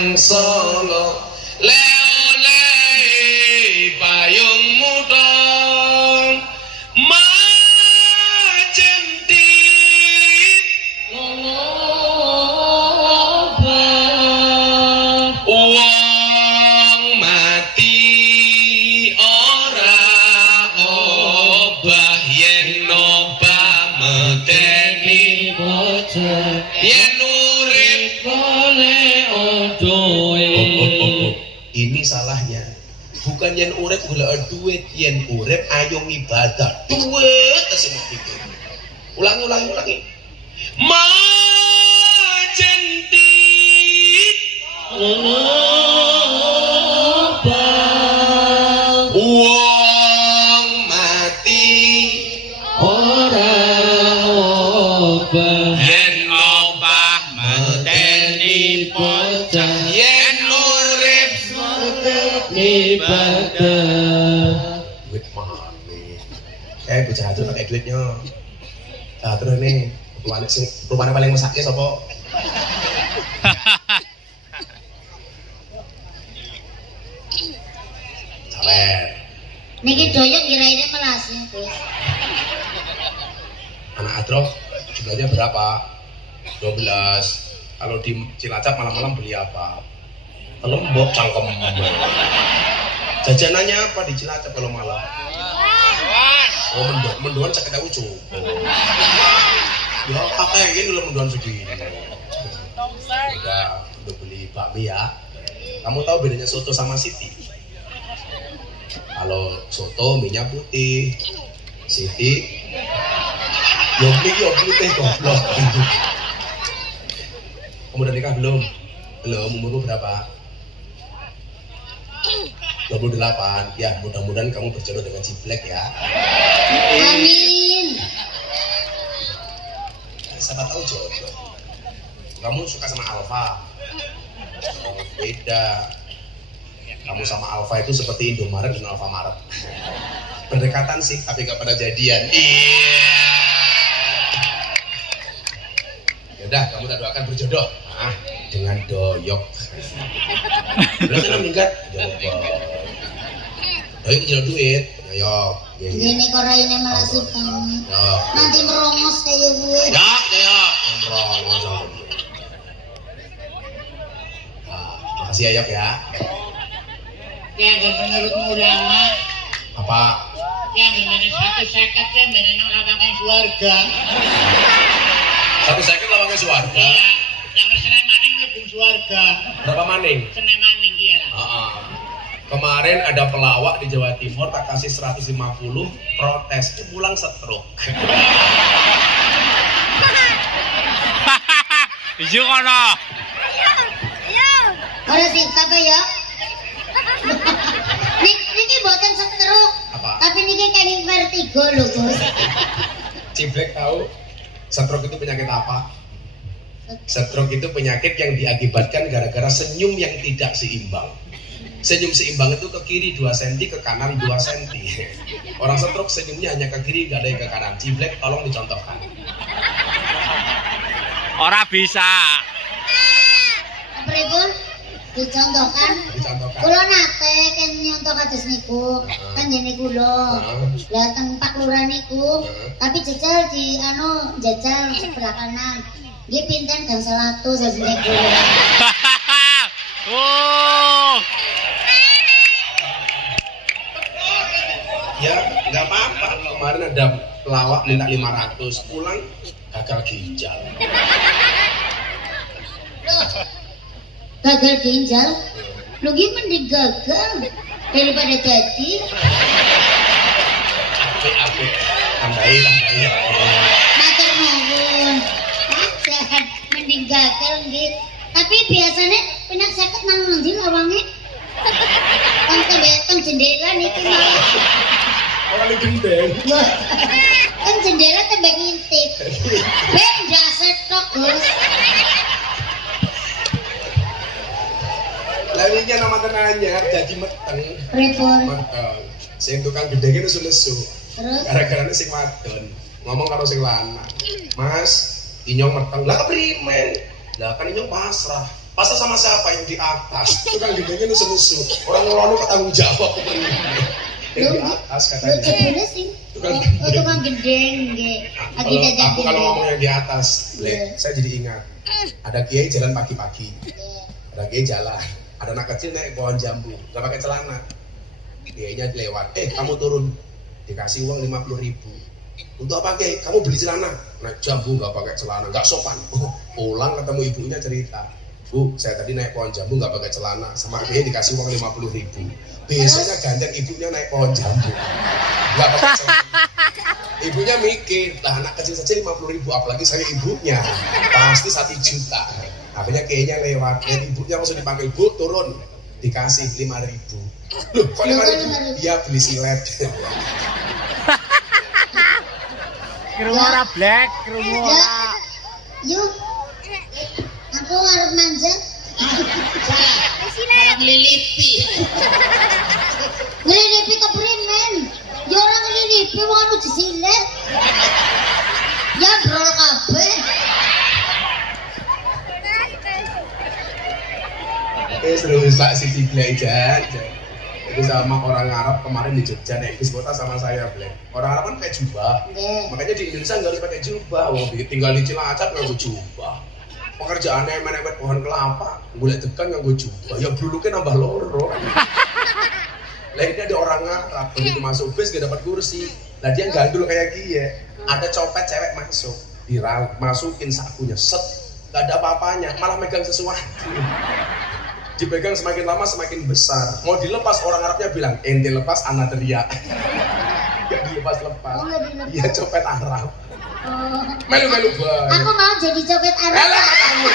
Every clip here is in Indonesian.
nang Solo le payung mudong majentit wong mati ora obah yen obah medeni bocah yen urip golek odoe. Ini salahnya. Bukan yen urip golek duit, yen urip ayo ngibadah. Duit semua itu. Ulangi. Majentit wong mati ora obah yen obah medeni bocah yen urip ibadah. duit mahal nih. Bocah itu pakai duitnya. Nah terus nih, rumahnya paling mesaknya sopo? Sawer. Niki doyok kira-kira melas ya, Gus. Anak Adroh jumlahnya berapa? 12. Kalau di Cilacap malam-malam beli apa? Lembok cangkem. Jajanannya apa di Cilacap kalau malam? Oh mendoan sakit tahu cu. Ya pakai ini dulu mendoan segini. Udah beli bakmi ya. Kamu tahu bedanya soto sama siti? Kalau soto minyak putih, siti yo putih goblok. Kamu udah nikah belum? Belum, umurmu berapa? 28. Ya, mudah-mudahan kamu berjodoh dengan Ciblek ya. Amin. Siapa tahu jodoh. Kamu suka sama Alfa? Oh, beda. Kamu sama Alfa itu seperti Indomaret dan Alfamaret. Berdekatan sih, tapi gak pernah jadian. Iya. Yaudah, kamu udah doakan berjodoh. Ah, dengan doyok. Berarti kan minggat. Doyok jual duit. Doyok. Gini korainnya melasih kamu. Nanti merongos kayak gue. Doyok. Merongos. Makasih ya, Yok ya. Ya, dan menurut ulama Apa? yang dimana satu seket kan benar lapangan surga. Satu second lawangnya suarga. Iya, yang Senin maning lebih surga. Berapa maning? Senin maning iya lah. Kemarin ada pelawak di Jawa Timur tak kasih 150 protes itu pulang stroke. Iya kono. Ora sih apa ya? Niki boten stroke. Apa? Tapi niki kayak vertigo lho, Gus. Ciblek tahu stroke itu penyakit apa? Stroke itu penyakit yang diakibatkan gara-gara senyum yang tidak seimbang. Senyum seimbang itu ke kiri 2 cm, ke kanan 2 cm. Orang stroke senyumnya hanya ke kiri, gak ada yang ke kanan. Ciblek tolong dicontohkan. Ora bisa. Pripun? Dicontohkan. Kula nate kan nyontok kados niku. Kan jene kula. Lah teng Pak Lurah niku, tapi jajal di jajal sebelah kanan. Nggih pinten gangsal 100 sajene kula. Oh. Ya, nggak apa-apa. Kemarin ada pelawak minta 500, pulang gagal ginjal. Gagal ginjal? Lu gimana gagal daripada jadi? Ape, tambahin. Matur nuwun. Jangan mending gagal nggih. Tapi biasanya penak sakit nang ndi lawange? Teng jendela niki malah. Orang ini gendeng. Kan jendela tembak ngintip. Ndak setok, Gus. Lainnya nama tenanya jadi meteng. Repot. Meteng. Sing tukang gendeng itu lesu. Terus Gara-gara sing wadon ngomong karo sing lanang. Mas, inyong meteng. Lah keprimen? Lah kan inyong pasrah. Masa sama siapa yang di atas? Tukang gendengnya nusu-nusu. Orang ngelono ketanggung jawab. Yang di atas Lu katanya. jebule sih. Tukang gendeng nggih. Lagi dadak. Aku kalau ngomong yang di atas, Iya. saya jadi ingat. Ada kiai jalan pagi-pagi. Ada kiai jalan. Ada anak kecil naik pohon jambu, nggak pakai celana. Kiainya lewat. Kamu turun. Dikasih uang 50.000. Untuk apa kiai? Kamu beli celana. Naik jambu nggak pakai celana, nggak sopan. Pulang ketemu ibunya cerita. Bu, saya tadi naik pohon jambu nggak pakai celana, sama kiai dikasih uang 50.000. Besoknya gandeng ibunya naik pohon jambu, nggak pakai celana. Ibunya mikir, lah anak kecil saja 50.000, apalagi saya ibunya, pasti 1 juta. Akhirnya kayaknya lewat, dan ibunya langsung dipanggil, Bu turun, dikasih 5.000. Loh, kok 5.000? Iya beli silet. Krungu ora Black, krungu ora. Yuk. Aku harus manja. Malah ngelilipi. Ngelilipi keprimen. Ya orang ngelilipi wong anu disilet. Ya bro kabeh. Rusak sisi belajar. Itu sama orang Arab kemarin di Jogja naik bis kota sama saya, Black. Orang Arab kan pakai jubah. Makanya di Indonesia nggak harus pakai jubah. Tinggal di Cilacap nggak jubah. Pekerjaannya menewet pohon kelapa, golek tekan nganggo jubah. Ya bluluke nambah loro. Lah ini ada orang Arab, begitu masuk bis gak dapat kursi. Lah dia gandul kayak gini. Ada copet cewek masuk, masukin sakunya, set, gak ada apa-apanya, malah megang sesuatu. Dipegang semakin lama semakin besar. Mau dilepas orang Arabnya bilang, ente lepas anak teriak. Gak dilepas-lepas. Iya copet Arab. Melu-melu banget. Aku mau jadi copet Arab. Elah kamu.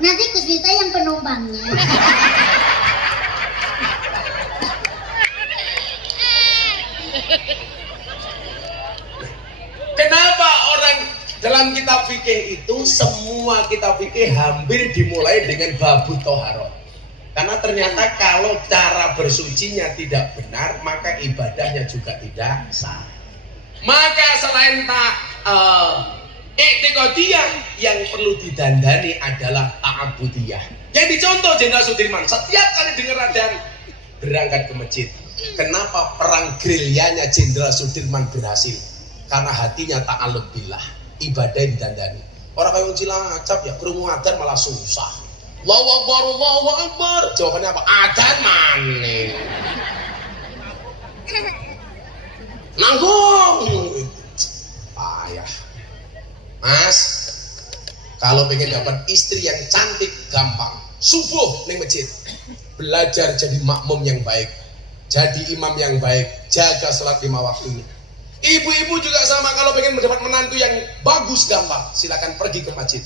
Nanti Kusmita yang penumpangnya. Kenapa orang dalam kitab fikih itu semua kitab fikih hampir dimulai dengan babu toharo? Karena ternyata kalau cara bersucinya tidak benar, maka ibadahnya juga tidak sah. Maka selain i'tiqadiyah yang perlu didandani adalah ta'abudiyah. Yang dicontoh Jenderal Sudirman, setiap kali dengar adzan berangkat ke masjid. Kenapa perang gerilyanya Jenderal Sudirman berhasil? Karena hatinya ta'alluq billah, ibadah didandani. Orang kayak Cilacap ya krungu adzan malah susah. Allahu Akbar, Allahu Akbar. Jawabannya apa? Adzan maneh. Nanggung. Payah. Mas, kalau pengen dapat istri yang cantik gampang. Subuh ning masjid. Belajar jadi makmum yang baik. Jadi imam yang baik. Jaga salat 5 waktu. Ibu-ibu juga sama, kalau pengen mendapat menantu yang bagus gampang. Silakan pergi ke masjid.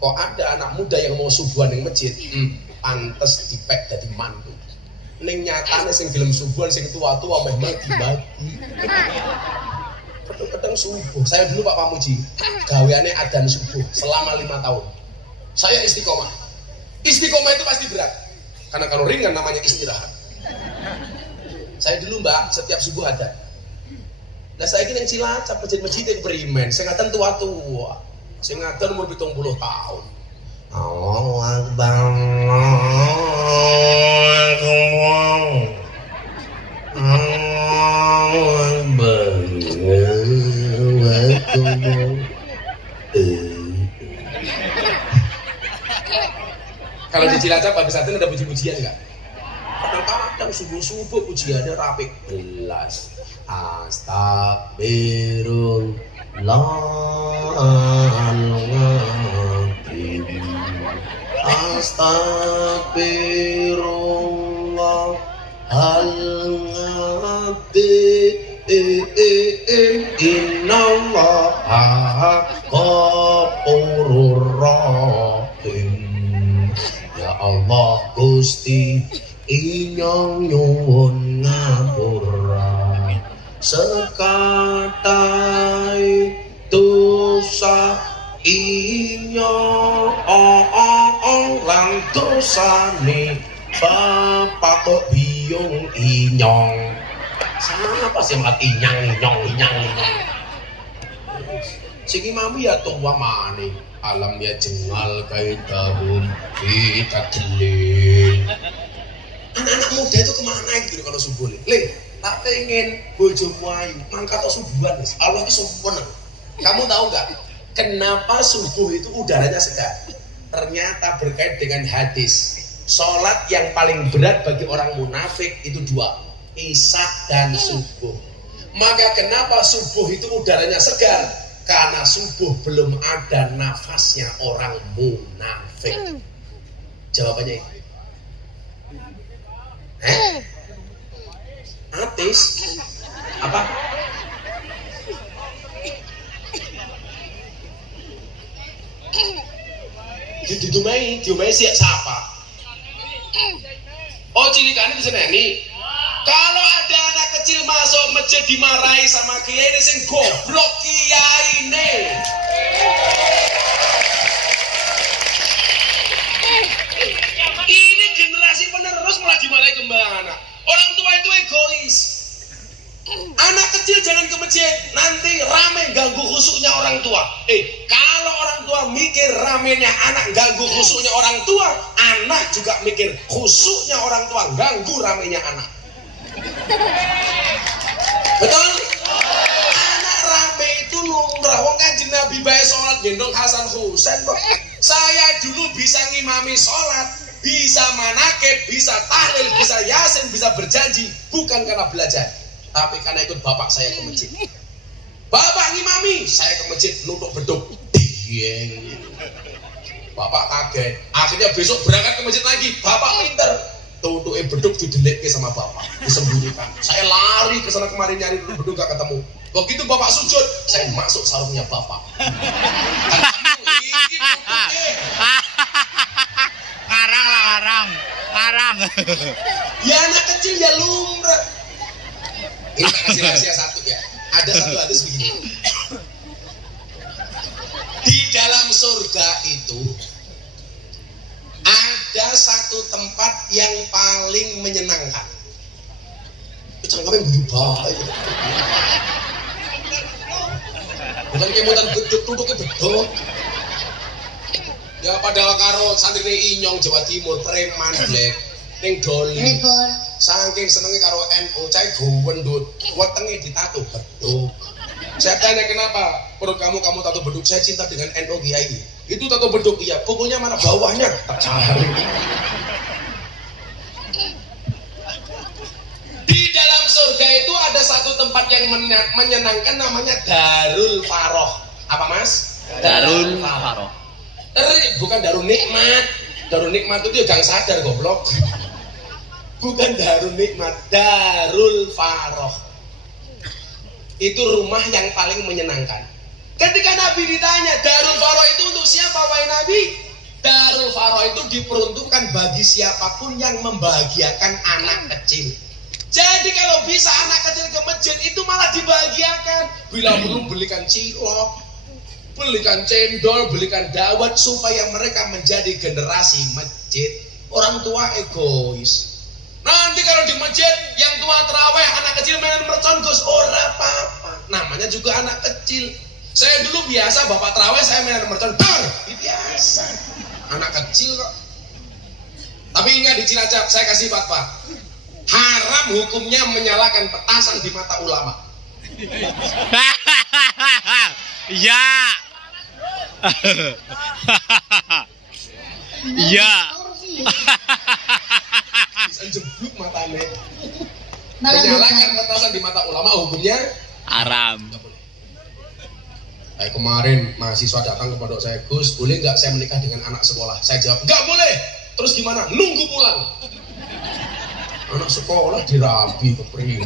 Kok ada anak muda yang mau subuhan ning masjid? Pantes dipek jadi mantu. Ning nyatane sing gelem subuhan sing tua-tua meh bagi-bagi. Kadang-kadang subuh. Saya dulu Pak Pamuji, gaweane adzan subuh selama 5 tahun. Saya istiqomah. Istiqomah itu pasti berat. Karena kalau ringan namanya istirahat. Saya dulu Mbak, setiap subuh adzan. Lah saya kira yang Cilacap, masjid-masjid yang beriman, saya ngatan tua-tua. Saya ngatan umur 70 tahun. Allahu Akbar. Kalau di Cilacap habis adzan ada puji-pujian enggak? Kadang-kadang subuh-subuh pujiannya rapi belas. Astagfirullahaladzim. Astagfirullahaladzim. Innallaha ghafurur rahim. Ya Allah Gusti inyong nyuwun ngapura sekatai dosa inyong lan dosane bapak kok biyung inyong. Siapa sih mati inyang. Sing imami ya tua maning. Alam ya jengal kayak daun kita delin. Anak-anak muda itu kemana gitu kalau subuh nih? Le, tak pengen bojomu ayu, mangkat subuhan. Allah itu sempurna. Kamu tahu nggak? Kenapa subuh itu udaranya segar? Ternyata berkait dengan hadis. Sholat yang paling berat bagi orang munafik itu dua, Isya dan subuh. Maka kenapa subuh itu udaranya segar? Karena subuh belum ada nafasnya orang munafik. Jawabannya itu. Ateis? Apa? Diumai siapa? Oh, cilikannya di sana nih. Kalau ada anak kecil masuk masjid dimarahi sama kiai ini sing goblok kiai ini. Ini generasi penerus malah dimarahi kemana? Orang tua itu egois. Anak kecil jangan ke masjid, nanti rame ganggu khusyuknya orang tua. Kalau orang tua mikir ramenya anak ganggu khusyuknya orang tua, anak juga mikir khusyuknya orang tua ganggu ramenya anak. Betul? Anak rame itu lumrah. Wong Kanjeng Nabi bae salat gendong Hasan Husain kok. Saya dulu bisa ngimami salat, bisa manakib, bisa tahlil, bisa yasin, bisa berjanji, bukan karena belajar, tapi karena ikut bapak saya ke masjid. Bapak ngimami, saya ke masjid nutuk beduk. Dieng. Bapak kaget. Akhirnya besok berangkat ke masjid lagi. Bapak pinter. Tutuke beduk dideleke sama bapak, disembunyikan. Saya lari ke sana kemari nyari beduk gak ketemu. Begitu bapak sujud, saya masuk sarungnya bapak. Karang. Ya anak kecil ya lumrah. Ini tak kasih rahasia satu ya. Ada satu hadis begini. Di dalam surga itu ada satu tempat yang paling menyenangkan. Cangkeme berubah gitu. Bukan kemutan beduk, duduknya beduk. Ya padahal karo santri Inyong Jawa Timur preman black ning doli. Saking senenge karo NU cai gowendut, wetenge ditato beduk. Saya tanya kenapa perut kamu tato beduk? Saya cinta dengan NU Kiai. Itu tato beduk iya, pukulnya mana bawahnya? Tak cari. Di dalam surga itu ada satu tempat yang menyenangkan namanya Darul Faroh. Apa mas? Darul Faroh. Bukan Darul Nikmat. Darul Nikmat itu gang sadar goblok. Bukan Darul Nikmat, Darul Faroh. Itu rumah yang paling menyenangkan. Ketika Nabi ditanya, Darul Faroh itu untuk siapa wahai Nabi? Darul Faroh itu diperuntukkan bagi siapapun yang membahagiakan anak kecil. Jadi kalau bisa anak kecil ke masjid itu malah dibahagiakan. Bila perlu belikan cilok, belikan cendol, belikan dawet supaya mereka menjadi generasi masjid. Orang tua egois. Nanti kalau di masjid yang tua terawih anak kecil main mercon Gus, ora apa-apa. Namanya juga anak kecil. Saya dulu biasa bapak terawih saya main mercon, biasa. Anak kecil kok. Tapi ingat di Cilacap saya kasih fatwa. Haram hukumnya menyalakan petasan di mata ulama. Ya. Ya. Bisa jeblok matanya. Menyalakan petasan di mata ulama hukumnya Haram. Kayak kemarin mahasiswa datang ke pondok saya, Gus, boleh nggak saya menikah dengan anak sekolah? Saya jawab, nggak boleh. Terus gimana? Nunggu pulang. Anak sekolah dirabi ke primen.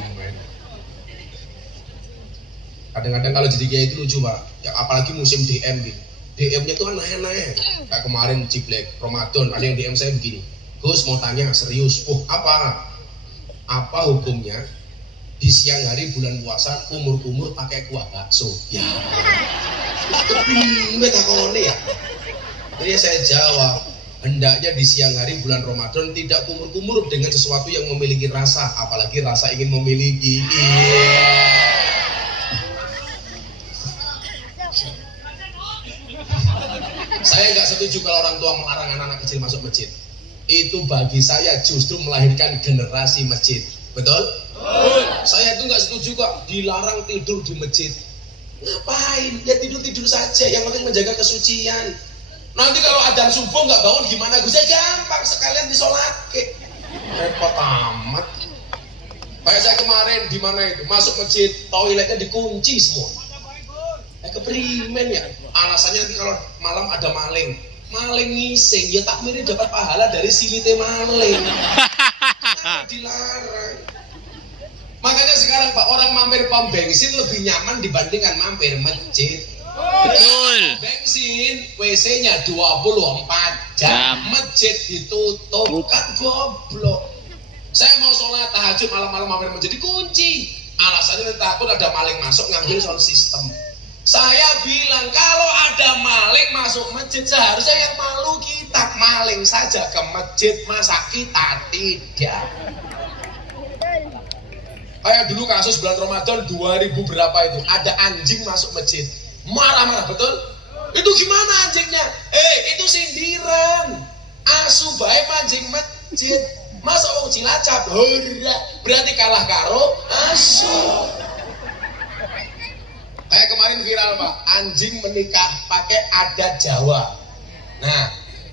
Kadang-kadang kalau jadi kiai itu lucu pak, ya, apalagi musim DM gitu. DM-nya tuh aneh-aneh. Kayak kemarin Ciblek Ramadan, ada yang DM saya begini, Gus mau tanya serius, apa hukumnya di siang hari bulan puasa kumur-kumur pakai kuah bakso? Ya, bingung takone ya. Jadi saya jawab, hendaknya di siang hari bulan Ramadan tidak kumur-kumur dengan sesuatu yang memiliki rasa, apalagi rasa ingin memiliki. Saya nggak setuju kalau orang tua melarang anak-anak kecil masuk masjid. Itu bagi saya justru melahirkan generasi masjid. Betul? Saya itu nggak setuju kok dilarang tidur di masjid. Ngapain? Ya tidur-tidur saja, yang penting menjaga kesucian. Nanti kalau adzan subuh nggak bangun gimana? Gus, gampang, sekalian disolake. Repot amat. Kayak saya kemarin di mana itu masuk masjid, toiletnya dikunci semua. Keprimen ya. Alasannya nanti kalau malam ada maling ngising, ya takmirnya dapat pahala dari silite maling. Kenapa dilarang? Makanya sekarang Pak, orang mampir pom bensin lebih nyaman dibandingkan mampir masjid. Betul. Bensin, WC-nya 24 jam, masjid ditutup, kan goblok. Saya mau sholat tahajud malam-malam mampir masjid dikunci. Alasannya takut ada maling masuk ngambil sound system. Saya bilang kalau ada maling masuk masjid seharusnya yang malu kita, maling saja ke masjid, masa kita tidak. Kayak dulu kasus bulan Ramadan 2000 berapa itu, ada anjing masuk masjid, marah-marah, betul? Itu gimana anjingnya? Itu sindiran. Asu bae mancing masjid. Masa wong Cilacap hora berarti kalah karo asu. Kayak kemarin viral Pak, anjing menikah pakai adat Jawa. Nah,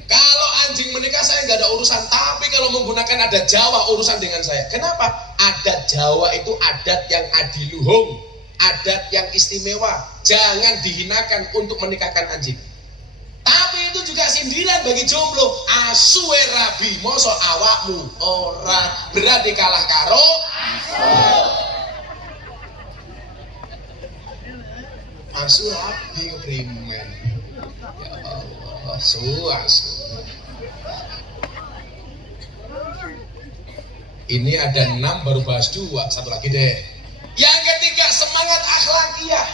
kalau anjing menikah saya nggak ada urusan, tapi kalau menggunakan adat Jawa urusan dengan saya. Kenapa? Adat Jawa itu adat yang adiluhung, adat yang istimewa. Jangan dihinakan untuk menikahkan anjing. Tapi itu juga sindiran bagi jomblo. Asuwe rabi, mosok awakmu ora berarti kalah karo asu rabi keprimen. Ya Allah, asu. Ini ada 6 baru bahas 2, satu lagi deh. Yang ketiga, semangat akhlakiyah.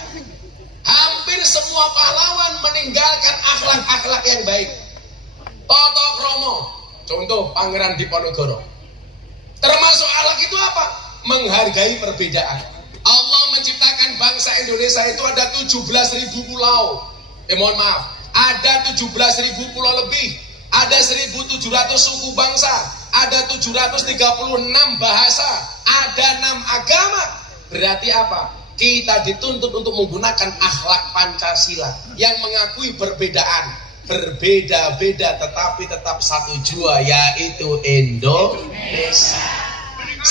Hampir semua pahlawan meninggalkan akhlak-akhlak yang baik. Toto Kromo, contoh Pangeran Diponegoro. Termasuk akhlak itu apa? Menghargai perbedaan. Allah menciptakan bangsa Indonesia itu ada 17.000 pulau. Mohon maaf, ada 17.000 pulau lebih. Ada 1.700 suku bangsa, ada 736 bahasa, ada 6 agama. Berarti apa? Kita dituntut untuk menggunakan akhlak Pancasila yang mengakui perbedaan, berbeda-beda tetapi tetap satu jua, yaitu Indonesia.